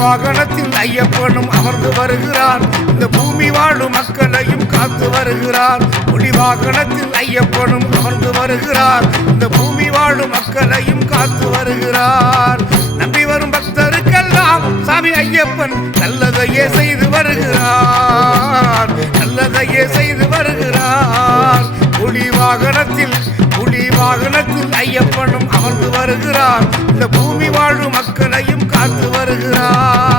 ஐயப்பனும் அமர்ந்து வருகிறார். இந்த பூமி வாழும் மக்களையும் காத்து வருகிறார். ஒளி வாகனத்தில் ஐயப்பனும் அமர்ந்து வருகிறார். இந்த பூமி வாழும் மக்களையும் காத்து வருகிறார். நம்பி வரும் பக்தருக்கெல்லாம் சாமி ஐயப்பன் நல்லதையே செய்து வருகிறார். நல்லதையே செய்து வருகிறார். புலி வாகனத்தில் புலி வாகனத்தில் ஐயப்பனும் அமர்ந்து வருகிறார். இந்த பூமி வாழும் மக்களையும் காத்து வருகிறார்.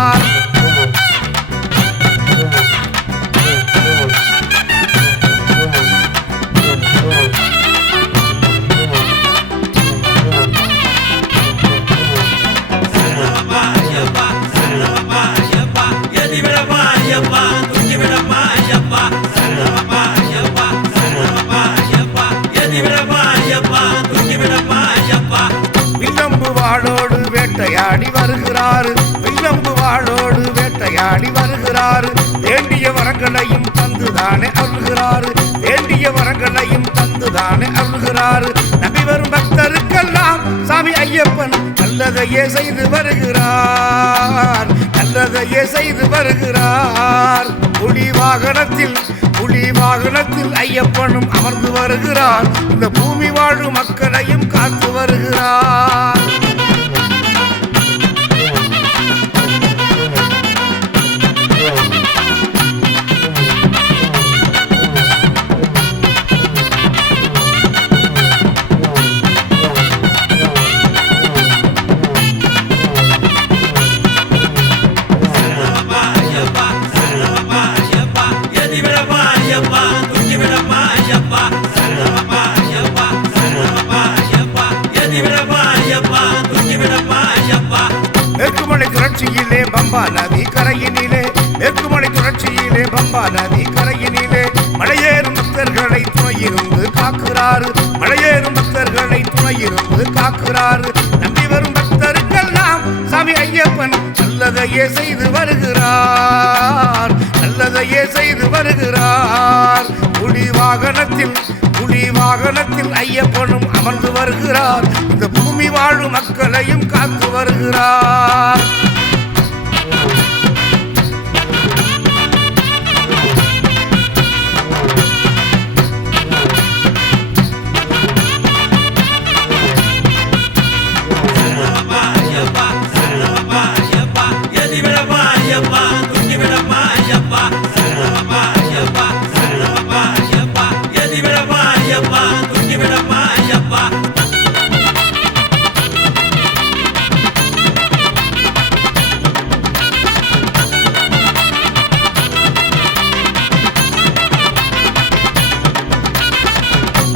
வாழோடு வேட்டையாடி வருகிறார். வில்லம்பு வாழோடு வேட்டையாடி வருகிறார். வேண்டிய வரங்களையும் தந்துதானே அருள்கிறார். வேண்டிய வரங்களையும் தந்துதானே அருள்கிறார். நம்பி வரும் பக்தருக்கெல்லாம் சாமி ஐயப்பன் நல்லதையே செய்து வருகிறார். நல்லதையே செய்து வருகிறார். புலி வாகனத்தில் புலி வாகனத்தில் ஐயப்பனும் அமர்ந்து வருகிறார். இந்த பூமி வாழும் மக்களையும் காத்து வருகிறார். பம்பா நதி கரையினிலே மேற்குமலை தொடர்ச்சியிலே பம்பா நதி கரையினிலே. மலையேறும் பக்தர்களை துணையிருந்து காக்குறாரு. மலையேறும் பக்தர்களை துணையிருந்து காக்குறாரு. நம்பி வரும் பக்தருக்கெல்லாம் சாமி ஐயப்பன் நல்லதையே செய்து வருகிறார். நல்லதையே செய்து வருகிறார். புலி வாகனத்தில் புலி வாகனத்தில் ஐயப்பனும் அமர்ந்து வருகிறார். இந்த பூமி வாழும் மக்களையும் காத்து வருகிறார்.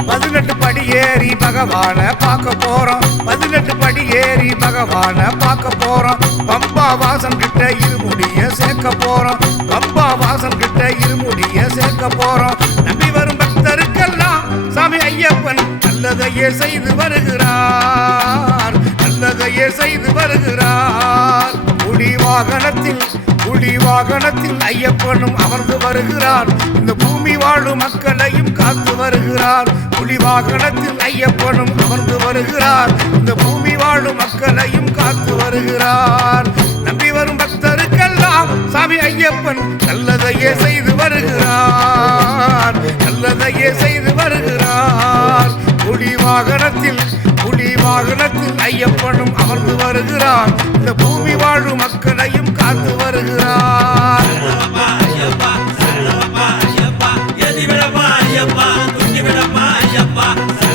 பதினெட்டு படி ஏறி பகவான பார்க்க போறோம். பதினெட்டு படி ஏறி பகவான பார்க்க போறோம். பம்பா வாசன் கிட்ட இருமுடிய சேர்க்க போறோம். பம்பா வாசன் கிட்ட இருமுடிய சேர்க்க போறோம். நம்பி வரும் பக்தருக்கெல்லாம் சாமி ஐயப்பன் நல்லதையே செய்து வருகிறார். நல்லதையே செய்து வருகிறார். புலி வாகனத்தில் புலி வாகனத்தில் ஐயப்பனும் அமர்ந்து வருகிறார். இந்த பூமி வாழும் மக்களையும் காத்து வருகிறார். புலி வாகனத்தில் ஐயப்பனும் அமர்ந்து வருகிறார். இந்த பூமி வாழும் மக்களையும் காத்து வருகிறார். நம்பி வரும் பக்தருக்கெல்லாம் சாமி ஐயப்பன் நல்லதையே செய்து வருகிறார். நல்லதையே செய்து வருகிறார். புலி வாகனத்தில் புலி வாகனத்தில் ஐயப்பனும் அமர்ந்து வருகிறார். Baba.